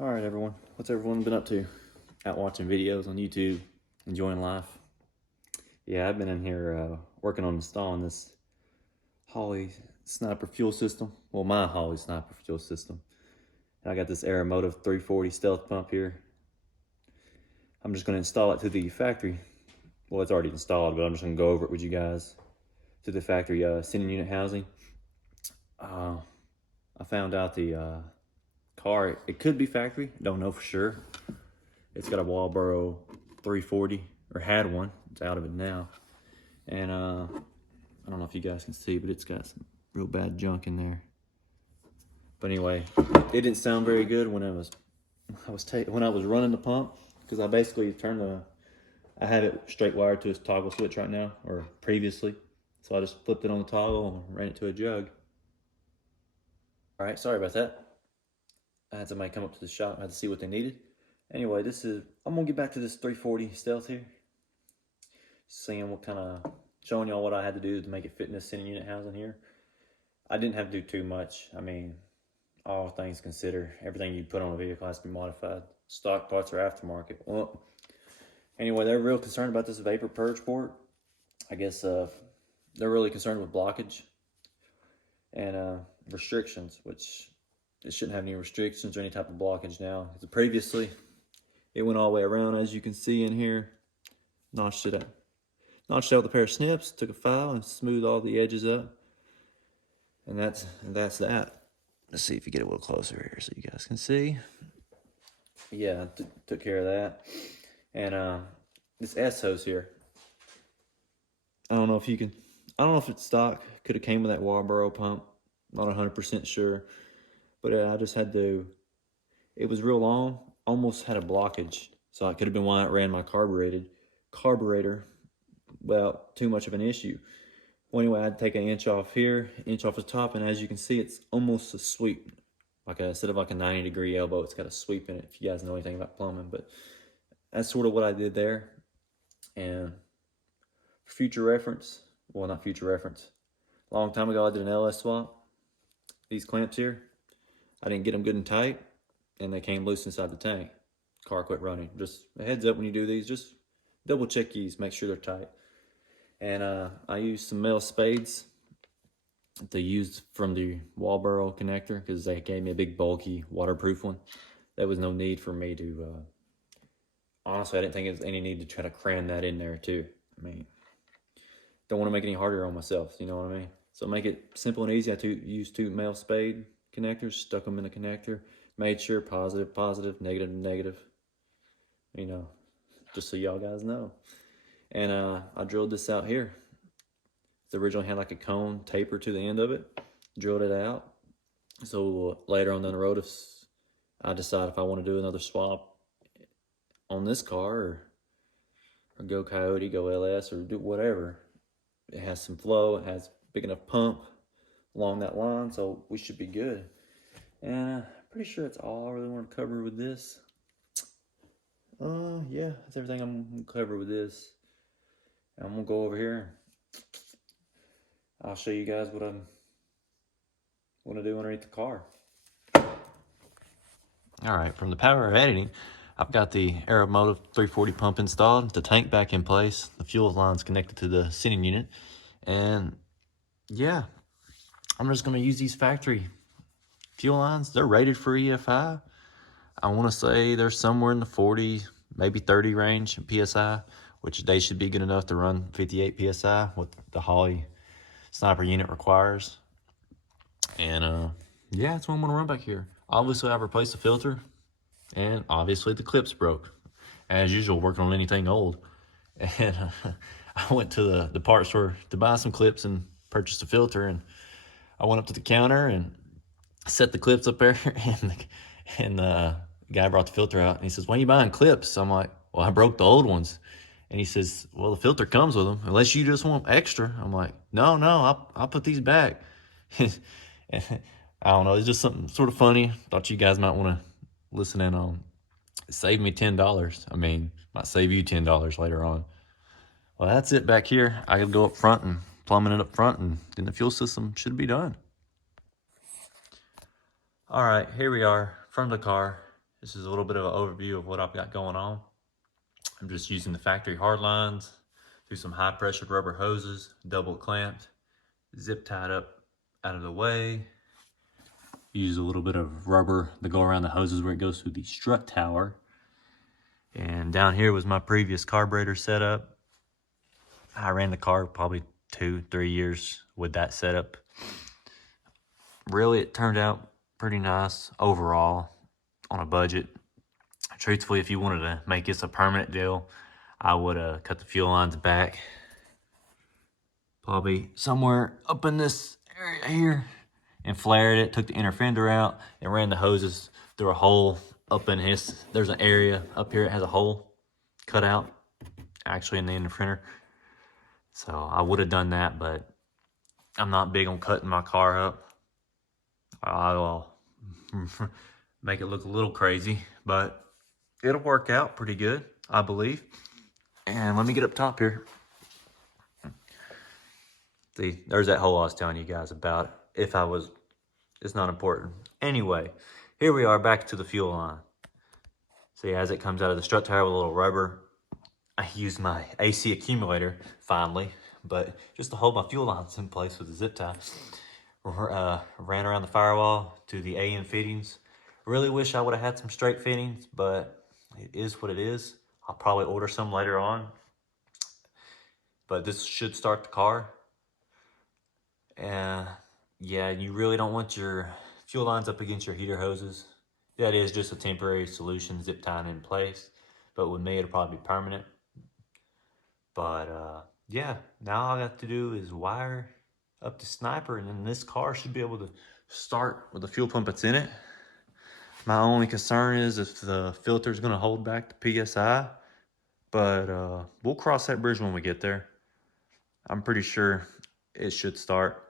All right, everyone. What's everyone been up to? Out watching videos on YouTube, enjoying life? Yeah, I've been in here working on installing this Holley Sniper fuel system. Well, my Holley Sniper fuel system. And I got this Aeromotive 340 stealth pump here. I'm just going to install it to the factory. Well, it's already installed, but I'm just going to go over it with you guys to the factory sending unit housing. I found out the car, it could be factory, don't know for sure. It's got a Walboro 340, or had one. It's out of it now. And I don't know if you guys can see, but it's got some real bad junk in there. But anyway, it didn't sound very good when I was running the pump, because I basically I have it straight wired to its toggle switch right now, or previously. So I just flipped it on the toggle and ran it to a jug. All right, sorry about that. I had somebody come up to the shop. I had to see what they needed. Anyway, I'm gonna get back to this 340 stealth here. Showing y'all what I had to do to make it fit in this center unit housing here. I didn't have to do too much. I mean, all things considered, everything you put on a vehicle has to be modified. Stock parts or aftermarket. Well, anyway, they're real concerned about this vapor purge port. I guess they're really concerned with blockage and restrictions, which it shouldn't have any restrictions or any type of blockage now. Previously, it went all the way around, as you can see in here. Notched it out with a pair of snips, took a file and smoothed all the edges up. And that's that. Let's see if you get a little closer here so you guys can see. Yeah, took care of that. And this S-hose here, I don't know if it's stock. Could have came with that Walboro pump. Not 100% sure. But I just had to, it was real long, almost had a blockage. So it could have been why it ran my carburetor. Well, too much of an issue. Well, anyway, I had to take an inch off here, inch off the top, and as you can see, it's almost a sweep. Instead of like a 90-degree elbow, it's got a sweep in it, if you guys know anything about plumbing. But that's sort of what I did there. And for future reference, well, not future reference, a long time ago I did an LS swap. These clamps here, I didn't get them good and tight, and they came loose inside the tank. Car quit running. Just a heads up when you do these, just double check these, make sure they're tight. And I used some metal spades that they used from the Walboro connector, because they gave me a big bulky waterproof one. There was no need for me to, honestly, I didn't think there was any need to try to cram that in there too. I mean, don't want to make it any harder on myself, you know what I mean? So make it simple and easy. I used two metal spade connectors, stuck them in the connector, made sure positive, negative, you know, just so y'all guys know. And I drilled this out here. It originally had like a cone taper to the end of it. Drilled it out. So later on down the road, if I decide if I want to do another swap on this car, or go Coyote, go LS, or do whatever, it has some flow, it has big enough pump along that line, so we should be good. And I'm pretty sure that's all I really want to cover with this. Yeah, that's everything I'm going to cover with this. I'm going to go over here. I'll show you guys what I'm going to do underneath the car. All right, from the power of editing, I've got the Aeromotive 340 pump installed, the tank back in place, the fuel line's connected to the sending unit, and yeah, I'm just going to use these factory fuel lines. They're rated for EFI. I want to say they're somewhere in the 40, maybe 30 range PSI, which they should be good enough to run 58 PSI, what the Holley Sniper unit requires. And yeah, that's what I'm going to run back here. Obviously, I've replaced the filter, and obviously the clips broke. As usual, working on anything old. And I went to the parts store to buy some clips and purchased a filter, and I went up to the counter and set the clips up there, and the guy brought the filter out, and he says, "Why are you buying clips?" I'm like, "Well, I broke the old ones." And he says, "Well, the filter comes with them, unless you just want extra." I'm like, no, I'll put these back. And I don't know, it's just something sort of funny. Thought you guys might want to listen in on. It saved me $10. I mean, might save you $10 later on. Well, that's it back here. I can go up front and plumbing it up front, and then the fuel system should be done. All right, here we are, front of the car. This is a little bit of an overview of what I've got going on. I'm just using the factory hard lines through some high pressured rubber hoses, double clamped, zip tied up out of the way. Use a little bit of rubber to go around the hoses where it goes through the strut tower. And down here was my previous carburetor setup. I ran the car probably 2-3 years with that setup. Really, it turned out pretty nice overall on a budget. Truthfully, if you wanted to make this a permanent deal, I would have cut the fuel lines back. Probably somewhere up in this area here, and flared it, took the inner fender out, and ran the hoses through a hole up in his, there's an area up here that has a hole cut out, actually in the inner fender. So I would have done that, but I'm not big on cutting my car up. I'll make it look a little crazy, but it'll work out pretty good, I believe. And let me get up top here. See, there's that hole I was telling you guys about. If I was, it's not important. Anyway, here we are back to the fuel line. See, as it comes out of the strut tire with a little rubber, I used my AC accumulator finally, but just to hold my fuel lines in place with the zip tie. Ran around the firewall to the AM fittings. Really wish I would have had some straight fittings, but it is what it is. I'll probably order some later on. But this should start the car. And yeah, you really don't want your fuel lines up against your heater hoses. That is just a temporary solution, zip tying in place. But with me, it'll probably be permanent. But yeah, now all I got to do is wire up the Sniper, and then this car should be able to start with the fuel pump that's in it. My only concern is if the filter is going to hold back the PSI, but we'll cross that bridge when we get there. I'm pretty sure it should start.